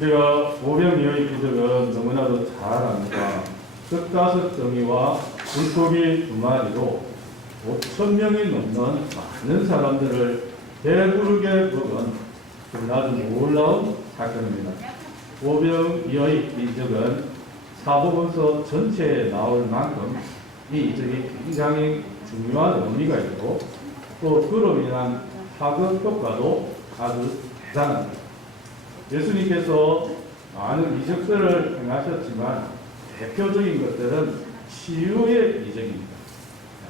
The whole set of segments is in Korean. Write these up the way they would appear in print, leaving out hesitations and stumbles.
우리가 오병이어의 기적은 너무나도 잘 압니다. 떡5 덩이와 물고기 2마리로 5천 명이 넘는 많은 사람들을 배부르게 먹은 아주 놀라운 사건입니다. 오병이어의 기적은 사복음서 전체에 나올 만큼 이 기적이 굉장히 중요한 의미가 있고 또 그로 인한 파급 효과도 아주 대단합니다. 예수님께서 많은 이적들을 행하셨지만 대표적인 것들은 치유의 이적입니다.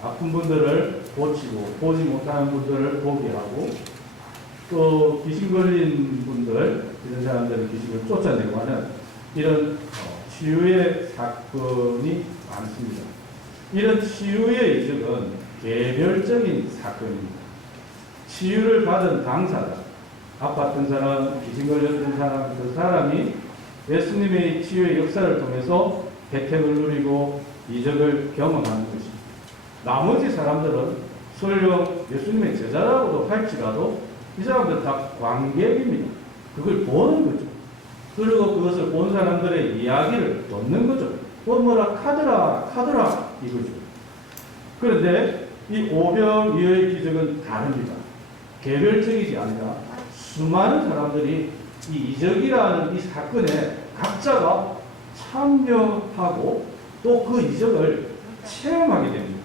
아픈 분들을 고치고 보지 못하는 분들을 보게 하고 또 귀신 걸린 분들 이런 사람들의 귀신을 쫓아내고 하는 이런 치유의 사건이 많습니다. 이런 치유의 이적은 개별적인 사건입니다. 치유를 받은 당사자, 아팠던 사람, 귀신 걸렸던 사람, 그 사람이 예수님의 치유의 역사를 통해서 혜택을 누리고 이적을 경험하는 것입니다. 나머지 사람들은 설령 예수님의 제자라고도 할지라도 이 사람들은 다 관객입니다. 그걸 보는 거죠. 그리고 그것을 본 사람들의 이야기를 듣는 거죠. 뭐라 카더라 이거죠. 그런데 이 오병이어의 기적은 다릅니다. 개별적이지 아니라 수많은 사람들이 이 이적이라는 이 사건에 각자가 참여하고 또 그 이적을 체험하게 됩니다.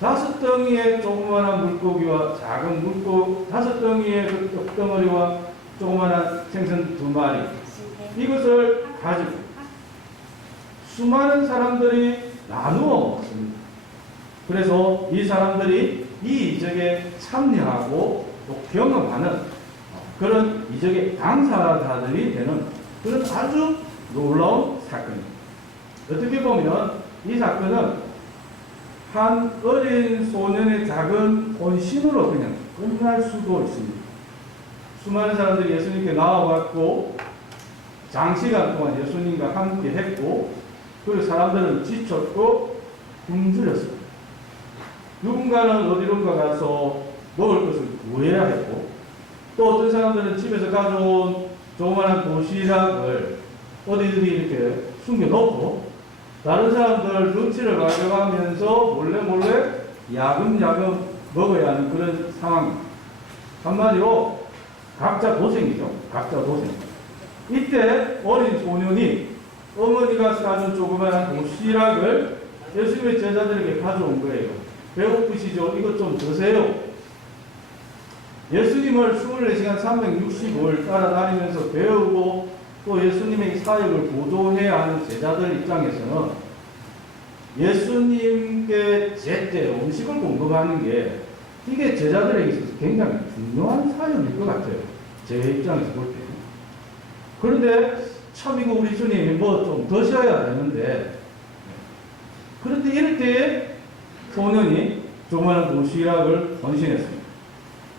5덩이의 조그마한 물고기와 작은 물고기, 5덩이의 그 떡덩어리와 조그마한 생선 2마리 이것을 가지고 수많은 사람들이 나누어 먹습니다. 그래서 이 사람들이 이 이적에 참여하고 또 경험하는 그런 이적의 당사자들이 되는 그런 아주 놀라운 사건입니다. 어떻게 보면 이 사건은 한 어린 소년의 작은 헌신으로 그냥 끝날 수도 있습니다. 수많은 사람들이 예수님께 나와왔고 장시간 동안 예수님과 함께 했고 그리고 사람들은 지쳤고 굶주렸습니다. 누군가는 어디론가 가서 먹을 것을 구해야 했고 또 어떤 사람들은 집에서 가져온 조그마한 도시락을 어디든지 이렇게 숨겨놓고 다른 사람들 눈치를 가져가면서 몰래 야금야금 먹어야 하는 그런 상황입니다. 한마디로 각자 도생이죠. 각자 도생. 이때 어린 소년이 어머니가 싸준 조그마한 도시락을 예수님의 제자들에게 가져온 거예요. 배고프시죠? 이것 좀 드세요. 예수님을 24시간 365일 따라다니면서 배우고 또 예수님의 사역을 보조해야 하는 제자들 입장에서는 예수님께 제때 음식을 공급하는 게 이게 제자들에게 있어서 굉장히 중요한 사역일 것 같아요. 제 입장에서 볼 때. 그런데 참 이거 우리 주님이 뭐 좀 드셔야 되는데 그런데 이럴 때에 소년이 조그마한 도시락을 헌신했습니다.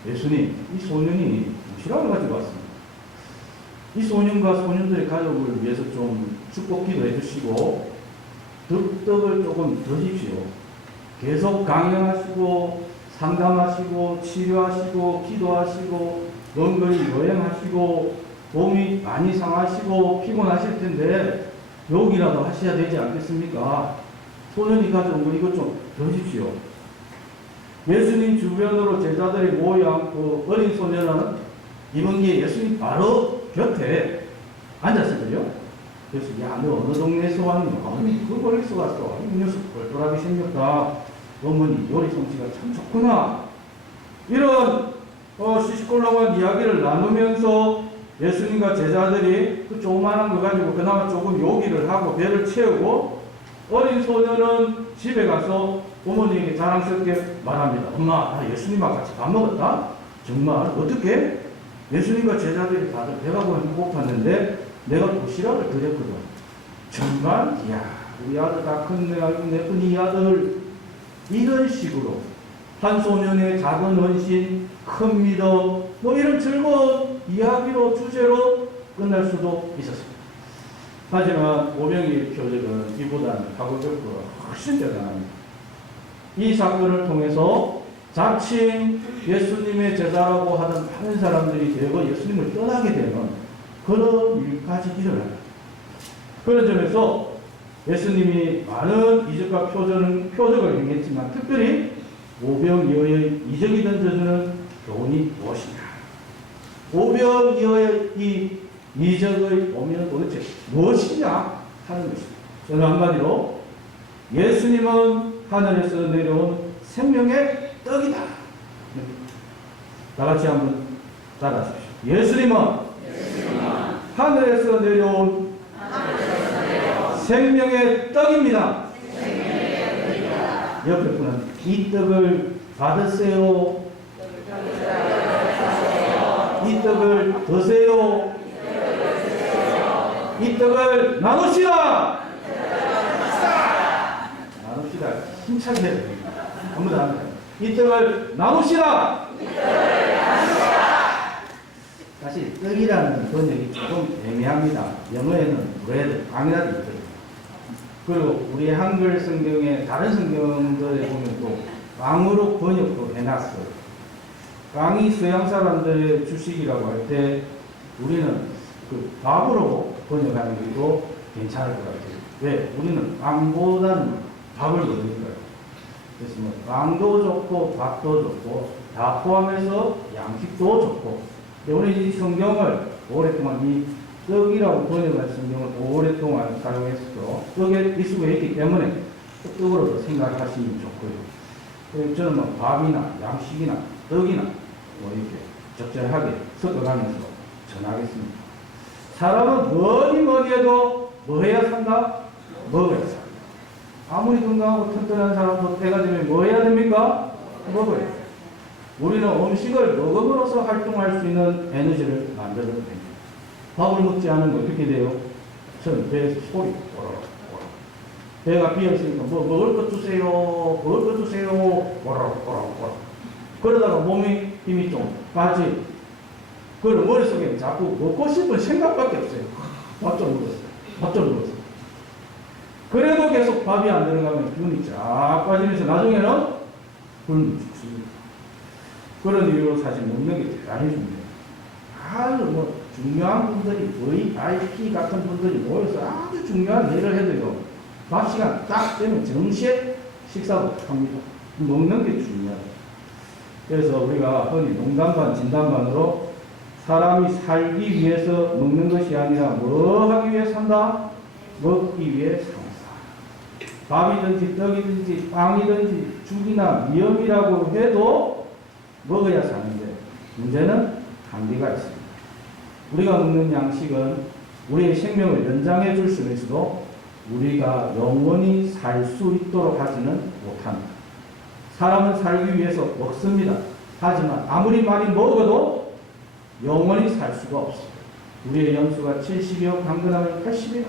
예수님, 이 소년이 도시락을 가지고 왔습니다. 이 소년과 소년들의 가족을 위해서 좀 축복기도 해주시고 떡을 조금 드십시오. 계속 강연하시고 상담하시고 치료하시고 기도하시고 먼거리 여행하시고 몸이 많이 상하시고 피곤하실 텐데 욕이라도 하셔야 되지 않겠습니까? 소년이 가져온 거 이것 좀 드십시오. 예수님 주변으로 제자들이 모여앉고 어린 소년은 이번기에 예수님 바로 곁에 앉았거든요. 그래서 야, 너 어느 동네에서 왔니? 아니, 그 멀리서 왔어. 이 녀석 똘똘하게 생겼다. 어머니 요리 솜씨가 참 좋구나. 이런 시시콜콜한 이야기를 나누면서 예수님과 제자들이 그 조그만한 거 가지고 그나마 조금 요기를 하고 배를 채우고 어린 소년은 집에 가서 어머니에게 자랑스럽게 말합니다. 엄마, 나 예수님과 같이 밥 먹었다? 정말 어떻게? 예수님과 제자들이 다들 배가 고팠는데 내가 도시락을 드렸거든. 정말? 이야, 우리 아들 다 컸네. 내쁜 이 아들. 이런 식으로 한 소년의 작은 헌신, 큰 믿음, 뭐 이런 즐거운 이야기로 주제로 끝날 수도 있었습니다. 하지만 오병이어의 표적은 이보다는 파급력도가 훨씬 대단합니다. 이 사건을 통해서 자칭 예수님의 제자라고 하던 많은 사람들이 되고 예수님을 떠나게 되는 그런 일까지 일어나요. 그런 점에서 예수님이 많은 이적과 표적을 행했지만 특별히 오병이어의 이적이 던져주는 교훈이 무엇이냐? 오병이어의 이 이적의 의미는 도대체 무엇이냐 하는 것입니다. 저는 한마디로 예수님은 하늘에서 내려온 생명의 떡이다. 다 같이 한번 따라하십시오. 예수님은 하늘에서 내려온 생명의 떡입니다. 옆에 분은 이 떡을 받으세요. 이 떡을 드세요. 이 떡을 나누시라. 나눕시다. 힘차게 해야 됩니다. 아무도 안 해요. 이 떡을 나누시라. 사실 떡이라는 번역이 조금 애매합니다. 영어에는 bread, 빵이라도 있거든요. 그리고 우리 한글 성경에 다른 성경들에 보면 또 빵으로 번역도 해놨어요. 빵이 서양 사람들의 주식이라고 할 때 우리는 그 밥으로 번역하는 것도 괜찮을 것 같아요. 왜? 우리는 빵보다는 밥을 먹으니까요. 그래서 뭐 빵도 좋고 밥도 좋고 다 포함해서 양식도 좋고. 우리 이 성경을 오랫동안 이 떡이라고 번역한 성경을 오랫동안 사용했었고 떡에 익숙해 있기 때문에 떡으로도 생각하시면 좋고요. 저는 뭐 밥이나 양식이나 떡이나 뭐 이렇게 적절하게 섞어가면서 전하겠습니다. 사람은 뭐니 해도 뭐 해야 산다? 먹어야 산다. 아무리 건강하고 튼튼한 사람도 때가 되면 뭐 해야 됩니까? 먹어야 돼요. 우리는 음식을 먹음으로써 활동할 수 있는 에너지를 만들어야 됩니다. 밥을 먹지 않으면 어떻게 돼요? 저는 배에서 소리 오라락 오라락. 배가 비었으니까 뭐 먹을 것 주세요. 먹을 것 주세요. 오라락 오라락 오라락. 그러다가 몸이 힘이 좀 빠지. 그리고 머릿속에 자꾸 먹고 싶은 생각밖에 없어요. 밥 좀 먹었어요. 밥 좀 먹었어요. 그래도 계속 밥이 안 들어가면 기운이 쫙 빠지면서 나중에는 굶어 죽습니다. 그런 이유로 사실 먹는 게 대단히 중요해요. 아주 뭐 중요한 분들이 VIP 같은 분들이 모여서 아주 중요한 일을 해도요. 밥 시간 딱 되면 정시에 식사부터 합니다. 먹는 게 중요해요. 그래서 우리가 흔히 농담반 진담반으로 사람이 살기 위해서 먹는 것이 아니라 뭐 하기 위해 산다? 먹기 위해 산다. 밥이든지 떡이든지 빵이든지 죽이나 미역이라고 해도 먹어야 사는데 문제는 한계가 있습니다. 우리가 먹는 양식은 우리의 생명을 연장해 줄 수는 있어도 우리가 영원히 살 수 있도록 하지는 못합니다. 사람은 살기 위해서 먹습니다. 하지만 아무리 많이 먹어도 영원히 살 수가 없습니다. 우리의 연수가 70여 강건하면 80이요.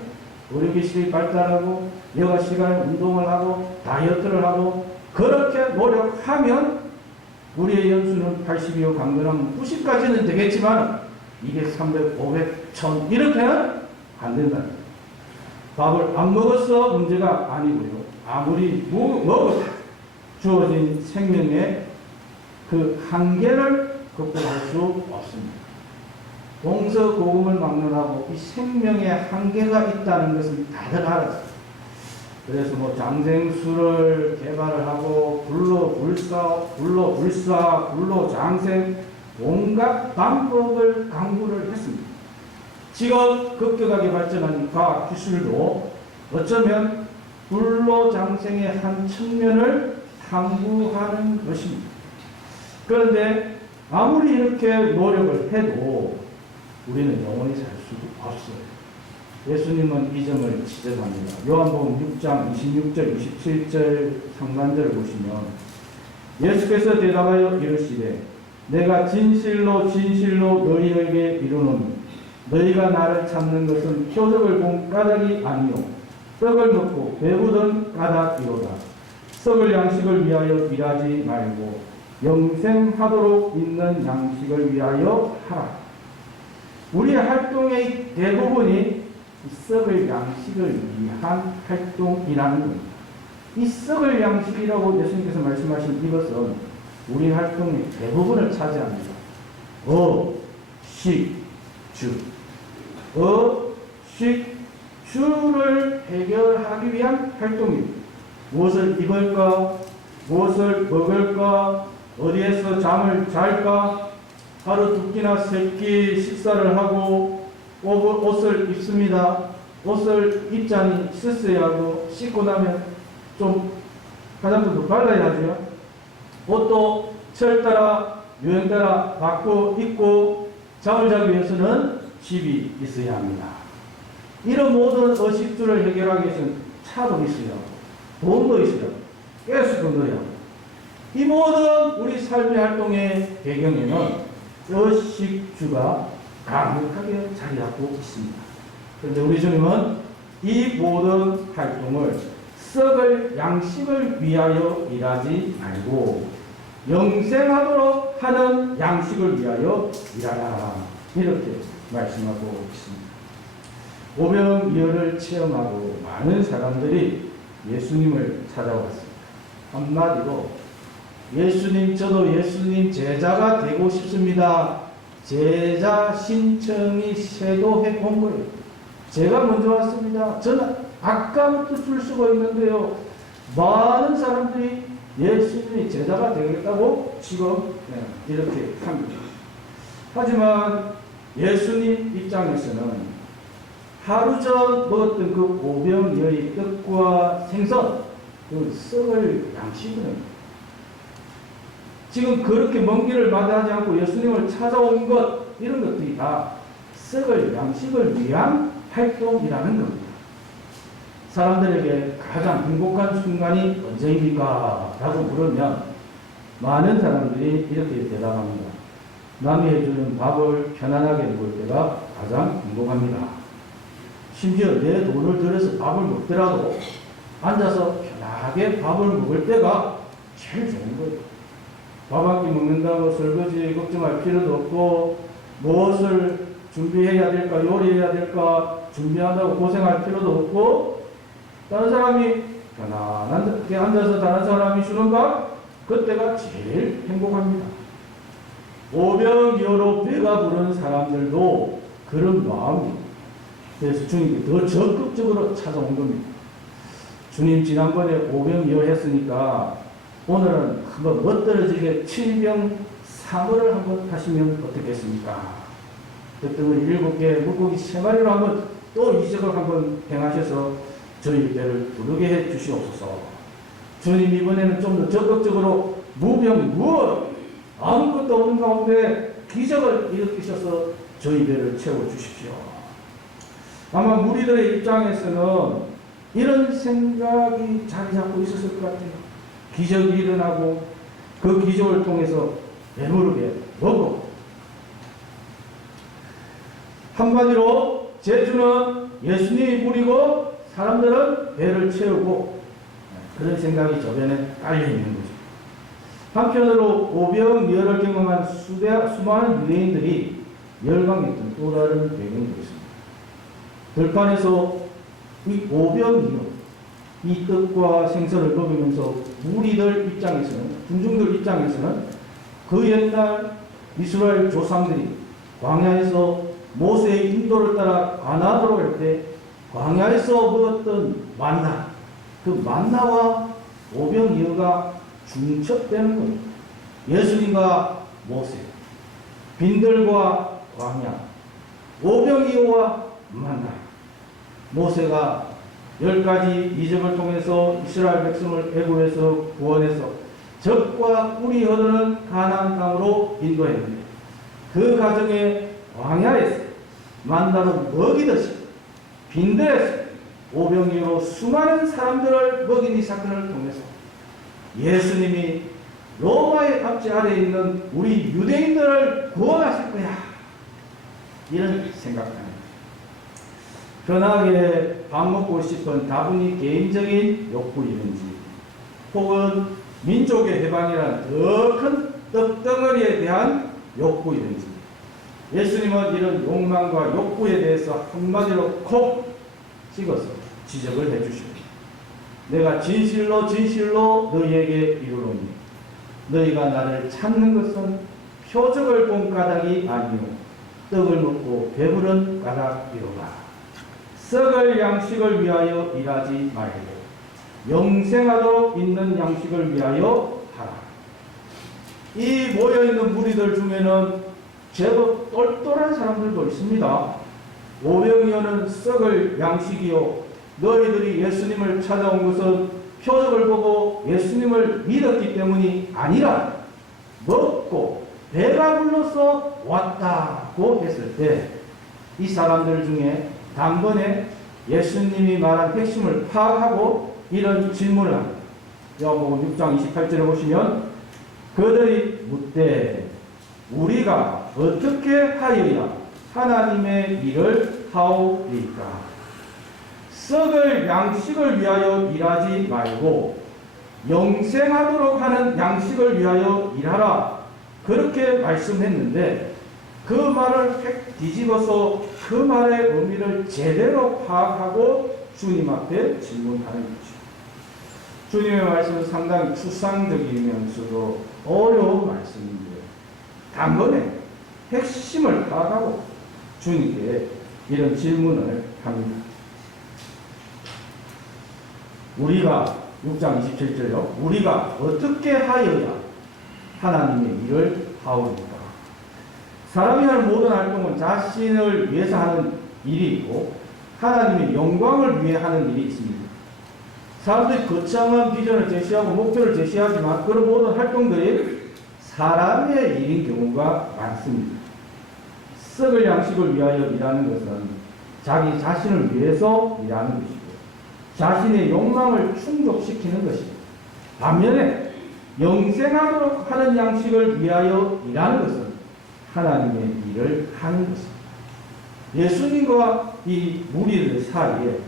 의료기술이 발달하고 여가 시간에 운동을 하고 다이어트를 하고 그렇게 노력하면 우리의 연수는 80이요 강건하면 90까지는 되겠지만 이게 300, 500, 1000 이렇게는 안 된다는 거예요. 밥을 안 먹어서 문제가 아니고요. 아무리 먹어도 주어진 생명의 그 한계를 극복할 수 없습니다. 동서고금을 막론하고 이 생명의 한계가 있다는 것을 다들 알았어요. 그래서 뭐 장생수를 개발을 하고 불로불사, 불로장생 온갖 방법을 강구를 했습니다. 지금 급격하게 발전한 과학 기술도 어쩌면 불로장생의 한 측면을 탐구하는 것입니다. 그런데 아무리 이렇게 노력을 해도 우리는 영원히 살 수가 없어요. 예수님은 이 점을 지적합니다. 요한복음 6장 26절, 27절 상반절을 보시면 예수께서 대답하여 이르시되 내가 진실로 진실로 너희에게 이르노니 너희가 나를 찾는 것은 표적을 본 까닭이 아니요 떡을 먹고 배부른 까닭이로다. 썩을 양식을 위하여 일하지 말고 영생하도록 있는 양식을 위하여 하라. 우리의 활동의 대부분이 썩을 양식을 위한 활동이라는 겁니다. 이 썩을 양식이라고 예수님께서 말씀하신 이것은 우리 활동의 대부분을 차지합니다. 식, 주. 의식주를 해결하기 위한 활동입니다. 무엇을 입을까? 무엇을 먹을까? 어디에서 잠을 잘까? 하루 두 끼나 세 끼 식사를 하고 옷을 입습니다. 옷을 입자니 씻어야 하고 씻고 나면 좀 화장품도 발라야죠. 옷도 철 따라 유행 따라 바꾸고 입고 잠을 자기 위해서는 집이 있어야 합니다. 이런 모든 의식주를 해결하기 위해서는 차도 있어야 하고 돈도 있어야 하고 가스도 넣어야 하고 이 모든 우리 삶의 활동의 배경에는 의식주가 강력하게 자리하고 있습니다. 그런데 우리 주님은 이 모든 활동을 썩을 양식을 위하여 일하지 말고 영생하도록 하는 양식을 위하여 일하라. 이렇게 말씀하고 있습니다. 오병이어를 체험하고 많은 사람들이 예수님을 찾아왔습니다. 한마디로 예수님, 저도 예수님 제자가 되고 싶습니다. 제자 신청이 쇄도해 온 거예요. 제가 먼저 왔습니다. 저는 아까부터 줄 서고 있는데요. 많은 사람들이 예수님이 제자가 되겠다고 지금 이렇게 합니다. 하지만 예수님 입장에서는 하루 전 먹었던 그 오병이어의 떡과 생선, 그 썩을 양식은 지금 그렇게 먼 길을 마다하지 않고 예수님을 찾아온 것, 이런 것들이 다 썩을 양식을 위한 활동이라는 겁니다. 사람들에게 가장 행복한 순간이 언제입니까? 라고 물으면 많은 사람들이 이렇게 대답합니다. 남이 해주는 밥을 편안하게 먹을 때가 가장 행복합니다. 심지어 내 돈을 들여서 밥을 먹더라도 앉아서 편하게 밥을 먹을 때가 제일 좋은 거예요. 밥 한 끼 먹는다고 설거지 걱정할 필요도 없고 무엇을 준비해야 될까, 요리해야 될까 준비한다고 고생할 필요도 없고 다른 사람이 편안하게 앉아서 다른 사람이 주는 밥, 그때가 제일 행복합니다. 오병이어로 배가 부른 사람들도 그런 마음입니다. 그래서 주님이 더 적극적으로 찾아온 겁니다. 주님 지난번에 오병이어 했으니까 오늘은 한번 멋들어지게 7병3호를 한번 하시면 어떻겠습니까? 그때는 7개 물고기 3마리로 한번 또 이적을 한번 행하셔서 저희 배를 부르게 해 주시옵소서. 주님 이번에는 좀 더 적극적으로 무병무원 아무것도 없는 가운데 기적을 일으키셔서 저희 배를 채워 주십시오. 아마 무리들의 입장에서는 이런 생각이 자리 잡고 있었을 것 같아요. 기적이 일어나고 그 기적을 통해서 배부르게 먹고, 한마디로 제주는 예수님이 부리고 사람들은 배를 채우고, 그런 생각이 저변에 깔려있는 거죠. 한편으로 오병이어를 경험한 수많은 유대인들이 열광했던 또 다른 배경도 있습니다. 들판에서 이 오병이어, 이 떡과 생선을 먹으면서 무리들 입장에서는, 군중들 입장에서는 그 옛날 이스라엘 조상들이 광야에서 모세의 인도를 따라 가나안으로 갈 때 광야에서 먹었던 만나, 그 만나와 오병이어가 중첩되는 겁니다. 예수님과 모세, 빈들과 광야, 오병이어와 만나. 모세가 10가지 이적을 통해서 이스라엘 백성을 애굽에서 구원해서 적과 꿀이 흐르는 가나안 땅으로 인도했는데, 그 과정에 광야에서 만나로 먹이듯이 빈들에서 오병이어로 수많은 사람들을 먹인 이 사건을 통해서 예수님이 로마의 압제 아래에 있는 우리 유대인들을 구원하실 거야, 이런 생각합니다. 편하게 밥 먹고 싶은 다분히 개인적인 욕구이든지, 혹은 민족의 해방이라는 더 큰 떡덩어리에 대한 욕구이든지, 예수님은 이런 욕망과 욕구에 대해서 한마디로 콕 찍어서 지적을 해주십니다. 내가 진실로 진실로 너희에게 이르노니 너희가 나를 찾는 것은 표적을 본 까닭이 아니요 떡을 먹고 배부른 까닭이로라. 썩을 양식을 위하여 일하지 말고 영생하도록 있는 양식을 위하여 하라. 이 모여있는 무리들 중에는 제법 똘똘한 사람들도 있습니다. 오병이어는 썩을 양식이요, 너희들이 예수님을 찾아온 것은 표적을 보고 예수님을 믿었기 때문이 아니라 먹고 배가 불러서 왔다고 했을 때 이 사람들 중에 단번에 예수님이 말한 핵심을 파악하고 이런 질문을 합니다. 요한복음 6장 28절에 보시면 그들이 묻되 우리가 어떻게 하여야 하나님의 일을 하오리까? 썩을 양식을 위하여 일하지 말고 영생하도록 하는 양식을 위하여 일하라. 그렇게 말씀했는데 그 말을 획 뒤집어서 그 말의 의미를 제대로 파악하고 주님 앞에 질문하는 거죠. 주님의 말씀은 상당히 추상적이면서도 어려운 말씀인데요. 단번에 핵심을 파악하고 주님께 이런 질문을 합니다. 우리가 6장 27절요. 우리가 어떻게 하여야 하나님의 일을 하오리까? 사람이 하는 모든 활동은 자신을 위해서 하는 일이 있고 하나님의 영광을 위해 하는 일이 있습니다. 사람들이 거창한 비전을 제시하고 목표를 제시하지만 그런 모든 활동들이 사람의 일인 경우가 많습니다. 썩을 양식을 위하여 일하는 것은 자기 자신을 위해서 일하는 것이고 자신의 욕망을 충족시키는 것입니다. 반면에 영생하도록 하는 양식을 위하여 일하는 것은 하나님의 일을 하는 것입니다. 예수님과 이 무리들 사이에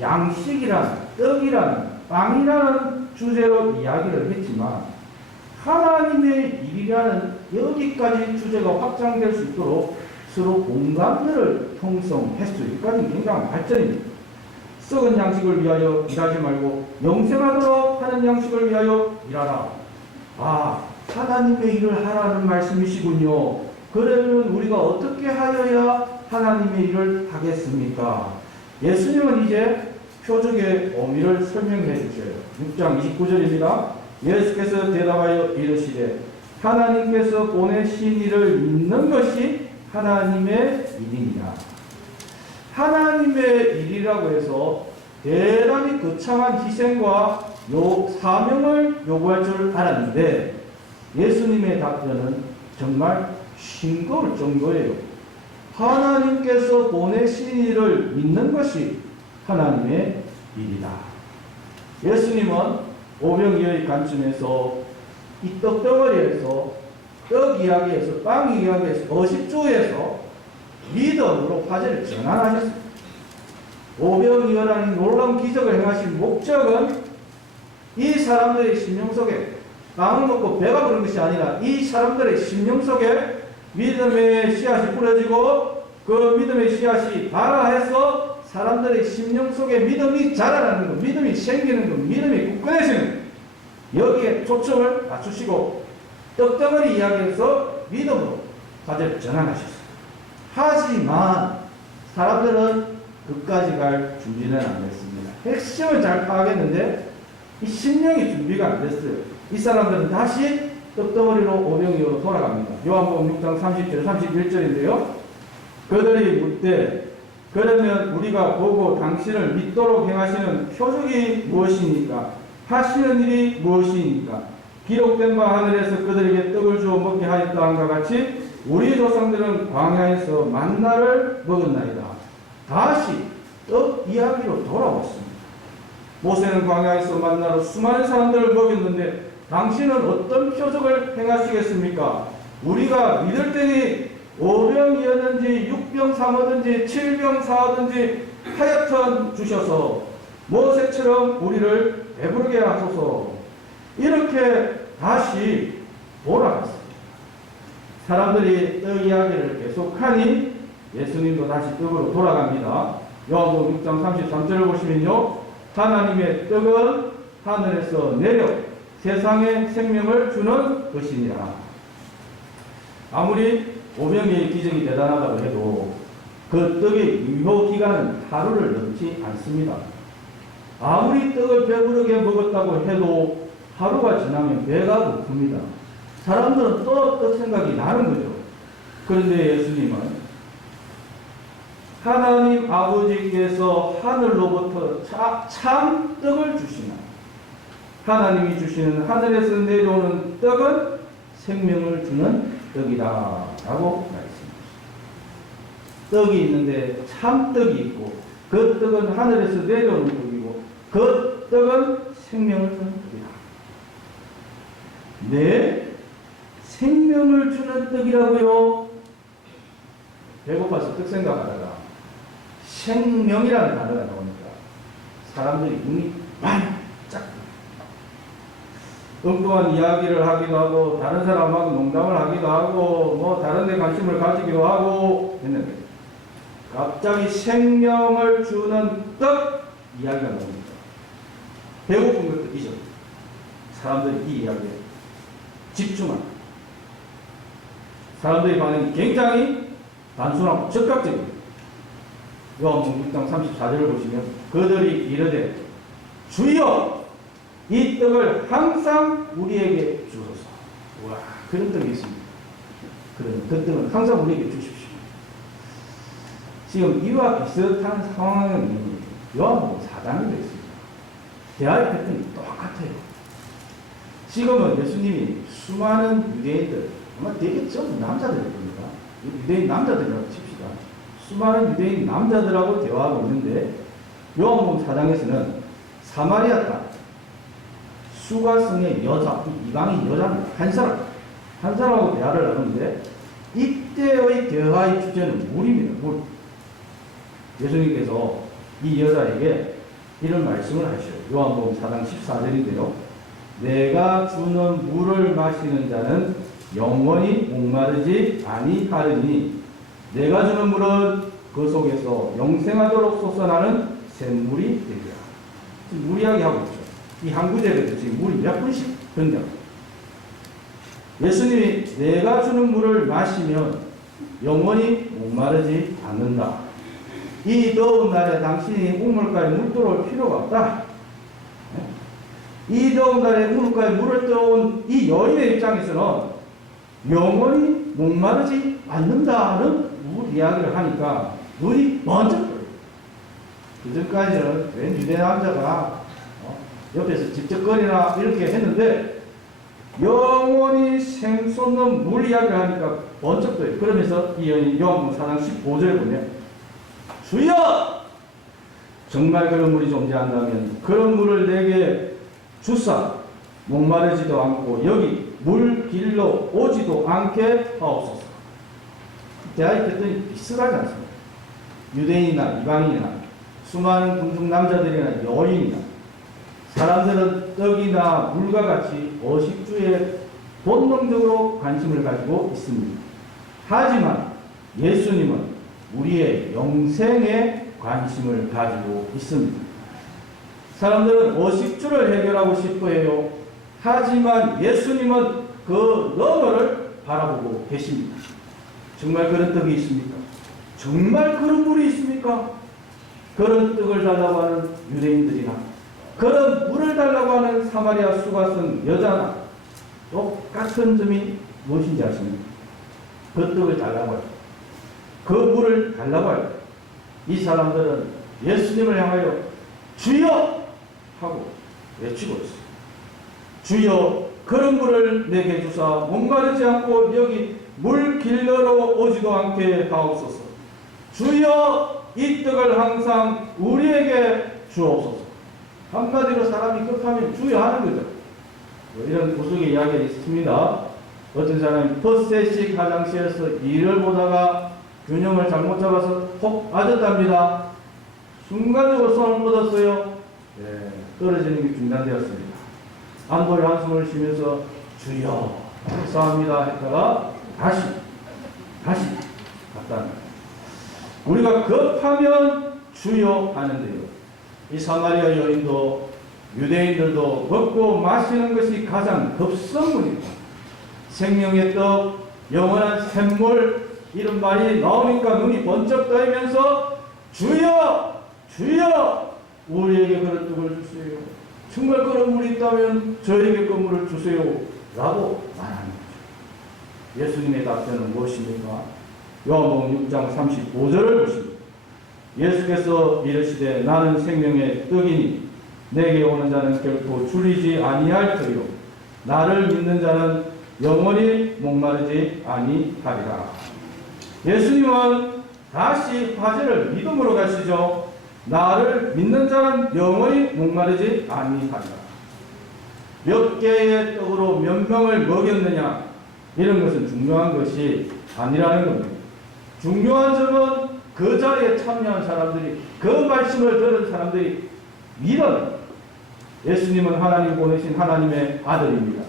양식이란 떡이란 빵이라는 주제로 이야기를 했지만 하나님의 일이라는 여기까지 주제가 확장될 수 있도록 서로 공감대를 형성했어요. 여기까지는 굉장한 발전입니다. 썩은 양식을 위하여 일하지 말고 영생하도록 하는 양식을 위하여 일하라. 아, 하나님의 일을 하라는 말씀이시군요. 그러면 우리가 어떻게 하여야 하나님의 일을 하겠습니까? 예수님은 이제 표적의 의미를 설명해 주셔요. 6장 29절입니다. 예수께서 대답하여 이르시되 하나님께서 보내신 이를 믿는 것이 하나님의 일이니라. 하나님의 일이라고 해서 대단히 거창한 희생과 사명을 요구할 줄 알았는데 예수님의 답변은 정말 싱거울 정도예요. 하나님께서 보내신 이를 믿는 것이 하나님의 일이다. 예수님은 오병이어의 관점에서 이 떡덩어리에서 떡 이야기에서 빵 이야기에서 어십조에서 믿음으로 화제를 전환하셨습니다. 오병이어라는 놀라운 기적을 행하신 목적은 이 사람들의 심령 속에 빵을 먹고 배가 부른 것이 아니라 이 사람들의 심령 속에 믿음의 씨앗이 뿌려지고 그 믿음의 씨앗이 발화해서 사람들의 심령 속에 믿음이 자라나는 것, 믿음이 생기는 것, 믿음이 굳건해지는 것, 여기에 초점을 맞추시고 떡덩어리 이야기에서 믿음으로 화제를 전환하셨습니다. 하지만 사람들은 그까지 갈 준비는 안 됐습니다. 핵심을 잘 파악했는데 이 심령이 준비가 안 됐어요. 이 사람들은 다시 떡덩어리로 오병이어로 돌아갑니다. 요한복음 6장 30절 31절인데요. 그들이 묻되 그러면 우리가 보고 당신을 믿도록 행하시는 표적이 무엇이니까? 하시는 일이 무엇이니까? 기록된 바 하늘에서 그들에게 떡을 주어 먹게 하였다 함과 같이 우리 조상들은 광야에서 만나를 먹었나이다. 다시 떡 이야기로 돌아왔습니다. 모세는 광야에서 만나로 수많은 사람들을 먹였는데 당신은 어떤 표적을 행하시겠습니까? 우리가 믿을 때니 5병이었든지 6병 삼았든지 7병 사하든지 하여튼 주셔서 모세처럼 우리를 배부르게 하소서. 이렇게 다시 돌아갔습니다. 사람들이 떡 이야기를 계속하니 예수님도 다시 떡으로 돌아갑니다. 요한복음 6장 33절을 보시면요. 하나님의 떡은 하늘에서 내려 세상에 생명을 주는 것이니라. 아무리 오병이의 기적이 대단하다고 해도 그 떡의 유효 기간은 하루를 넘지 않습니다. 아무리 떡을 배부르게 먹었다고 해도 하루가 지나면 배가 고픕니다. 사람들은 또 떡 생각이 나는 거죠. 그런데 예수님은 하나님 아버지께서 하늘로부터 참 떡을 주시나 하나님이 주시는 하늘에서 내려오는 떡은 생명을 주는 떡이다 라고 말씀하십니다. 떡이 있는데 참 떡이 있고 그 떡은 하늘에서 내려오는 떡이고 그 떡은 생명을 주는 떡이다. 네? 생명을 주는 떡이라고요? 배고파서 떡 생각하다가 생명이라는 단어가 나오니까 사람들이 눈이 반짝 엉뚱한 이야기를 하기도 하고 다른 사람하고 농담을 하기도 하고 뭐 다른 데 관심을 가지기도 하고 했는데 갑자기 생명을 주는 떡 이야기가 나옵니다. 배고픈 것도 잊어 사람들이 이 이야기에 집중합니다. 사람들의 반응이 굉장히 단순하고 즉각적입니다. 요한복음 6장 34절을 보시면 그들이 이르되 주여 이 떡을 항상 우리에게 주소서. 와, 그런 떡이 있습니다. 그러면 그 떡은 항상 우리에게 주십시오. 지금 이와 비슷한 상황은 요한복음 4장에 있습니다. 대화의 패턴이 똑같아요. 지금은 예수님이 수많은 유대인들, 아마 되게 전부 남자들일 겁니다. 유대인 남자들이라고 칩시다. 수많은 유대인 남자들하고 대화하고 있는데 요한복음 4장에서는 사마리아 땅 수가성의 여자, 이방인 여자입니다. 한 사람하고 대화를 나누는데 이때의 대화의 주제는 물입니다. 물. 예수님께서 이 여자에게 이런 말씀을 하셔요. 요한복음 4장 14절인데요. 내가 주는 물을 마시는 자는 영원히 목마르지 아니하리니 내가 주는 물은 그 속에서 영생하도록 솟아나는 샘물이 되리라. 지금 물 이야기하고 있죠. 이 한 구절에도 지금 물이 몇 분씩 변경. 예수님이 내가 주는 물을 마시면 영원히 목마르지 않는다. 이 더운 날에 당신이 우물가에 물 들어올 필요가 없다. 이 더운 날에 우물가에 물을 떠온 이 여인의 입장에서는 영원히 목마르지 않는다는 물 이야기를 하니까 눈이 번쩍 떠요. 그전까지는 웬 유대 남자가 옆에서 직접거리나 이렇게 했는데 영원히 샘솟는 물 이야기를 하니까 번쩍 떠요. 그러면서 이 여인이 요한복음 4장 15절에 보면 주여! 정말 그런 물이 존재한다면 그런 물을 내게 주사 목마르지도 않고 여기 물 길러 오지도 않게 하옵소서. 대화의 패턴이 비슷하지 않습니다. 유대인이나 이방인이나 수많은 군중 남자들이나 여인이나 사람들은 떡이나 물과 같이 어식주에 본능적으로 관심을 가지고 있습니다. 하지만 예수님은 우리의 영생에 관심을 가지고 있습니다. 사람들은 어식주를 해결하고 싶어 해요. 하지만 예수님은 그 너머를 바라보고 계십니다. 정말 그런 떡이 있습니까? 정말 그런 물이 있습니까? 그런 떡을 달라고 하는 유대인들이나 그런 물을 달라고 하는 사마리아 수가성 여자나 똑같은 점이 무엇인지 아십니까? 그 떡을 달라고 해요. 그 물을 달라고 해요. 이 사람들은 예수님을 향하여 주여! 하고 외치고 있어요. 주여 그런 물을 내게 주사 목마르지 않고 여기 물 길러러 오지도 않게 하옵소서. 주여 이 떡을 항상 우리에게 주옵소서. 한마디로 사람이 급하면 주여 하는 거죠. 이런 구속의 이야기가 있습니다. 어떤 사람이 퍼세식 화장실에서 일을 보다가 균형을 잘못 잡아서 폭 빠졌답니다. 순간적으로 손을 뻗었어요. 네, 떨어지는 게 중단되었습니다. 안도의 한숨을 쉬면서 주여 감사합니다 했다가 다시 갔다. 우리가 급하면 주여 하는데요. 이 사마리아 여인도 유대인들도 먹고 마시는 것이 가장 급선무입니다. 생명의 떡 영원한 샘물 이런 말이 나오니까 눈이 번쩍 떠이면서 주여 주여 우리에게 그런 떡을 주세요. 정말 그런 물이 있다면 저에게 그 물을 주세요 라고 말하는 거죠. 예수님의 답변은 무엇입니까? 요한복음 6장 35절을 보십니다. 예수께서 이르시되 나는 생명의 떡이니 내게 오는 자는 결코 줄이지 아니할 터이요 나를 믿는 자는 영원히 목마르지 아니하리라. 예수님은 다시 화제를 믿음으로 가시죠. 나를 믿는 자는 영원히 목마르지 아니하리라. 몇 개의 떡으로 몇 명을 먹였느냐 이런 것은 중요한 것이 아니라는 겁니다. 중요한 점은 그 자리에 참여한 사람들이 그 말씀을 들은 사람들이 믿어요. 예수님은 하나님 보내신 하나님의 아들입니다.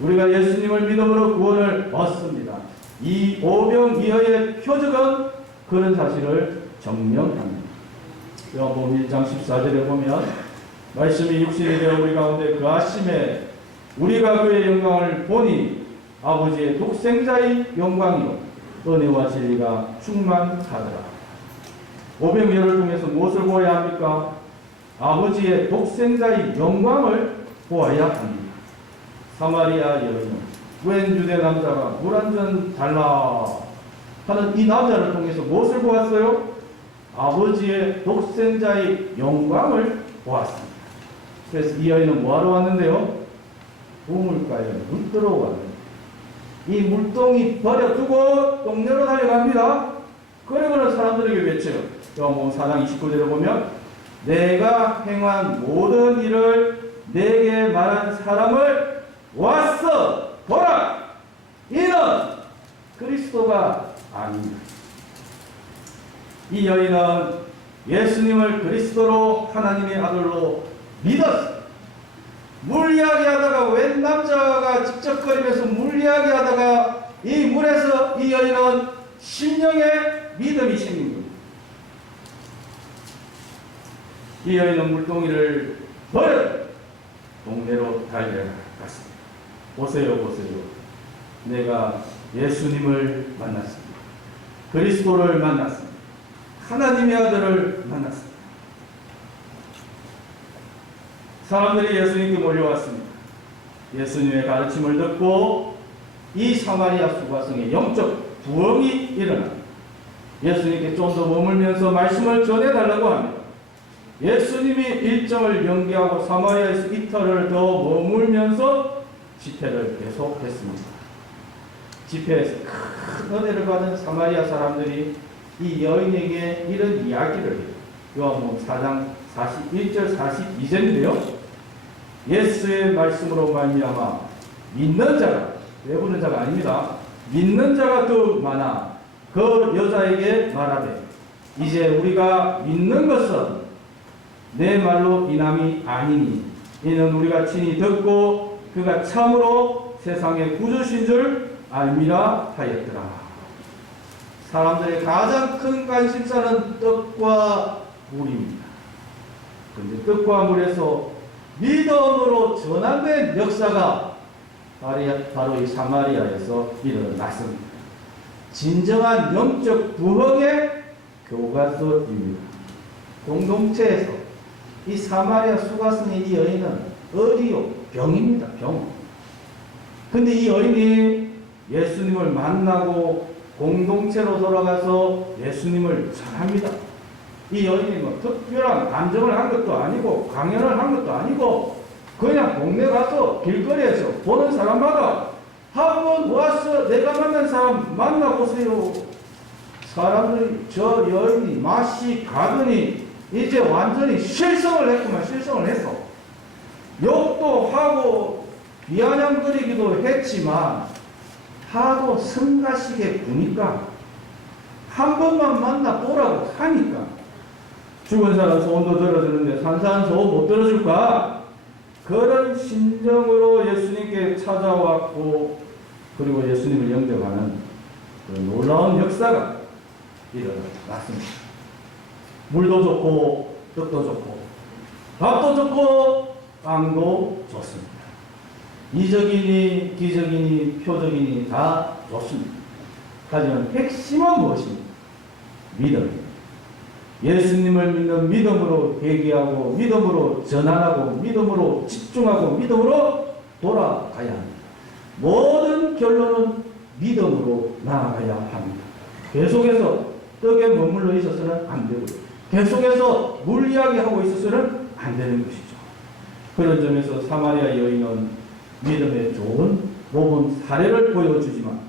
우리가 예수님을 믿음으로 구원을 얻습니다. 이 오병이어의 표적은 그런 사실을 증명합니다. 요한복음 1장 14절에 보면 말씀이 육신이 되어 우리 가운데 거하심에 우리가 그의 영광을 보니 아버지의 독생자의 영광이요 은혜와 진리가 충만하더라. 오병이어를 통해서 무엇을 보아야 합니까? 아버지의 독생자의 영광을 보아야 합니다. 사마리아 여인은 웬 유대 남자가 물 한 잔 달라 하는 이 남자를 통해서 무엇을 보았어요? 아버지의 독생자의 영광을 보았습니다. 그래서 이 여인은 뭐하러 왔는데요? 우물가에 물 들어왔는데 이 물동이 버려두고 동네로 달려갑니다. 그러고는 사람들에게 외쳐요. 요한복음 4장 29절에 보면 내가 행한 모든 일을 내게 말한 사람을 왔어 보라 이는 그리스도가 아닙니다. 이 여인은 예수님을 그리스도로 하나님의 아들로 믿었어요. 물 이야기하다가 웬 남자가 직접거리면서 물 이야기하다가 이 물에서 이 여인은 심령의 믿음이 생긴 겁니다. 이 여인은 물동이를 버려 동네로 달려갔습니다. 보세요 보세요. 내가 예수님을 만났습니다. 그리스도를 만났습니다. 하나님의 아들을 만났습니다. 사람들이 예수님께 몰려왔습니다. 예수님의 가르침을 듣고 이 사마리아 수가성에 영적 부흥이 일어납니다. 예수님께 좀 더 머물면서 말씀을 전해달라고 합니다. 예수님이 일정을 연기하고 사마리아에서 이틀을 더 머물면서 집회를 계속했습니다. 집회에서 큰 은혜를 받은 사마리아 사람들이 이 여인에게 이런 이야기를 해요. 요한복음 4장 41절 42절인데요. 예수의 말씀으로 말미암아 믿는 자가 배부른 자가 아닙니다. 믿는 자가 더 많아 그 여자에게 말하되 이제 우리가 믿는 것은 내 말로 인함이 아니니 이는 우리가 친히 듣고 그가 참으로 세상의 구주신 줄 알미라 하였더라. 사람들의 가장 큰 관심사는 떡과 물입니다. 그런데 떡과 물에서 믿음으로 전환된 역사가 바로 이 사마리아에서 일어났습니다. 진정한 영적 부흥의 교과서입니다. 공동체에서 이 사마리아 수가성의 이 여인은 어디요? 병입니다. 병. 근데 이 여인이 예수님을 만나고 공동체로 돌아가서 예수님을 전합니다. 이 여인이 뭐 특별한 간증을 한 것도 아니고 강연을 한 것도 아니고 그냥 동네 가서 길거리에서 보는 사람마다 한번 와서 내가 만난 사람 만나보세요. 사람들이 저 여인이 맛이 가더니 이제 완전히 실성을 했구만. 실성을 했어. 욕도 하고 비아냥거리기도 했지만 하도 성가시게 구니까 한 번만 만나보라고 하니까 죽은 사람 소원도 들어주는데 산 사람 소원 못 들어줄까? 그런 심정으로 예수님께 찾아왔고 그리고 예수님을 영접하는 그 놀라운 역사가 일어났습니다. 물도 좋고 떡도 좋고 밥도 좋고 빵도 좋습니다. 이적이니 기적이니 표적이니 다 좋습니다. 하지만 핵심은 무엇입니까? 믿음. 예수님을 믿는 믿음으로 회개하고 믿음으로 전환하고 믿음으로 집중하고 믿음으로 돌아가야 합니다. 모든 결론은 믿음으로 나아가야 합니다. 계속해서 떡에 머물러 있어서는 안 되고요. 계속해서 물리하게 있어서는 안 되는 것이죠. 그런 점에서 사마리아 여인은 믿음의 좋은 모범 사례를 보여주지만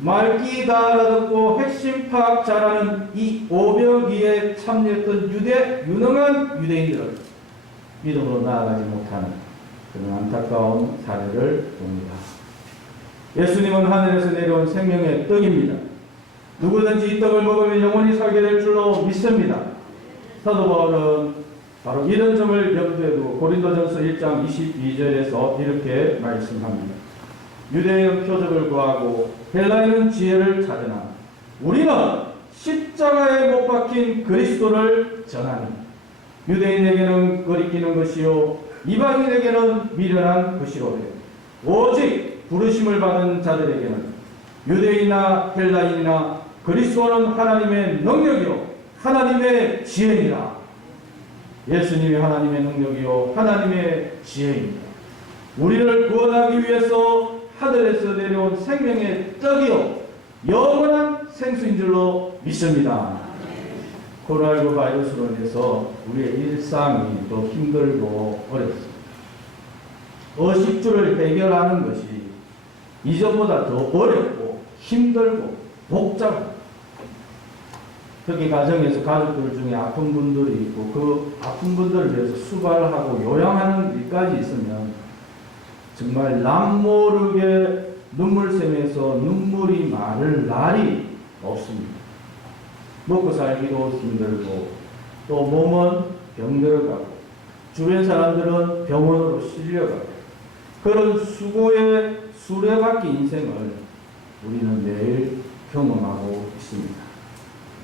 말기 다 알아듣고 핵심 파악 잘하는 이 오병이에 참여했던 유능한 유대인들을 믿음으로 나아가지 못하는 그런 안타까운 사례를 봅니다. 예수님은 하늘에서 내려온 생명의 떡입니다. 누구든지 이 떡을 먹으면 영원히 살게 될 줄로 믿습니다. 사도 바울은 바로 이런 점을 염두에 두고 고린도전서 1장 22절에서 이렇게 말씀합니다. 유대인은 표적을 구하고 헬라인은 지혜를 찾으나 우리는 십자가에 못 박힌 그리스도를 전하니 유대인에게는 거리끼는 것이요 이방인에게는 미련한 것이로되 오직 부르심을 받은 자들에게는 유대인이나 헬라인이나 그리스도는 하나님의 능력이요 하나님의 지혜니라. 예수님이 하나님의 능력이요 하나님의 지혜입니다. 우리를 구원하기 위해서 하늘에서 내려온 생명의 떡이요 영원한 생수인 줄로 믿습니다. 코로나19 바이러스로 인해서 우리의 일상이 또 힘들고 어렵습니다. 의식주를 해결하는 것이 이전보다 더 어렵고 힘들고 복잡합니다. 특히 가정에서 가족들 중에 아픈 분들이 있고 그 아픈 분들을 위해서 수발하고 요양하는 일까지 있으면 정말 남모르게 눈물샘에서 눈물이 마를 날이 없습니다. 먹고 살기도 힘들고 또 몸은 병들어가고 주변 사람들은 병원으로 실려가고 그런 수고의 수레바퀴 인생을 우리는 매일 경험하고 있습니다.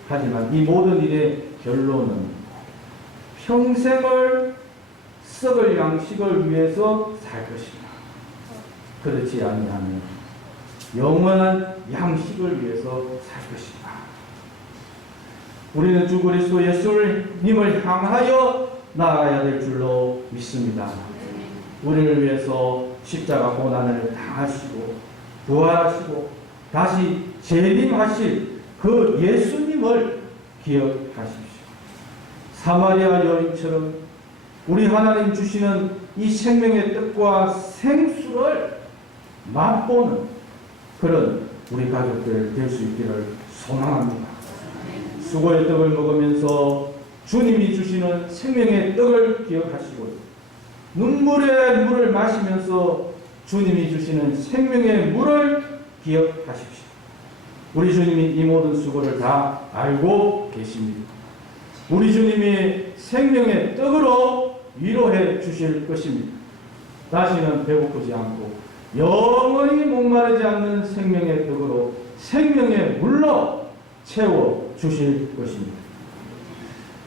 하지만 이 모든 일의 결론은 평생을 썩을 양식을 위해서 살 것이다. 그렇지 아니하면 영원한 양식을 위해서 살 것이다. 우리는 주 그리스도 예수님을 향하여 나아가야 될 줄로 믿습니다. 우리를 위해서 십자가 고난을 당하시고 부활하시고 다시 재림하실 그 예수님을 기억하십시오. 사마리아 여인처럼 우리 하나님 주시는 이 생명의 뜻과 생수를 맛보는 그런 우리 가족들 될 수 있기를 소망합니다. 수고의 떡을 먹으면서 주님이 주시는 생명의 떡을 기억하시고 눈물의 물을 마시면서 주님이 주시는 생명의 물을 기억하십시오. 우리 주님이 이 모든 수고를 다 알고 계십니다. 우리 주님이 생명의 떡으로 위로해 주실 것입니다. 다시는 배고프지 않고 영원히 목마르지 않는 생명의 떡으로 생명의 물로 채워 주실 것입니다.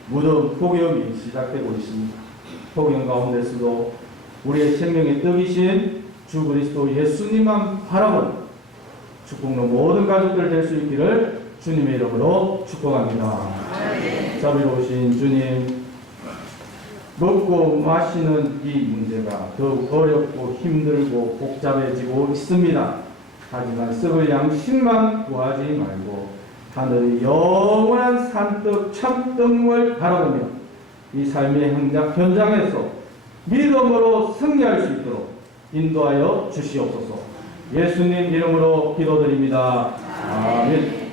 무덤 폭염이 시작되고 있습니다. 폭염 가운데서도 우리의 생명의 떡이신 주 그리스도 예수님만 바라보는 축복로 모든 가족들 될 수 있기를 주님의 이름으로 축복합니다. 자비로우신 주님, 먹고 마시는 이 문제가 더욱 어렵고 힘들고 복잡해지고 있습니다. 하지만 썩을 양식만 구하지 말고 하늘의 영원한 산떡 참떡을 바라보며 이 삶의 현장에서 믿음으로 승리할 수 있도록 인도하여 주시옵소서. 예수님 이름으로 기도드립니다. 아멘.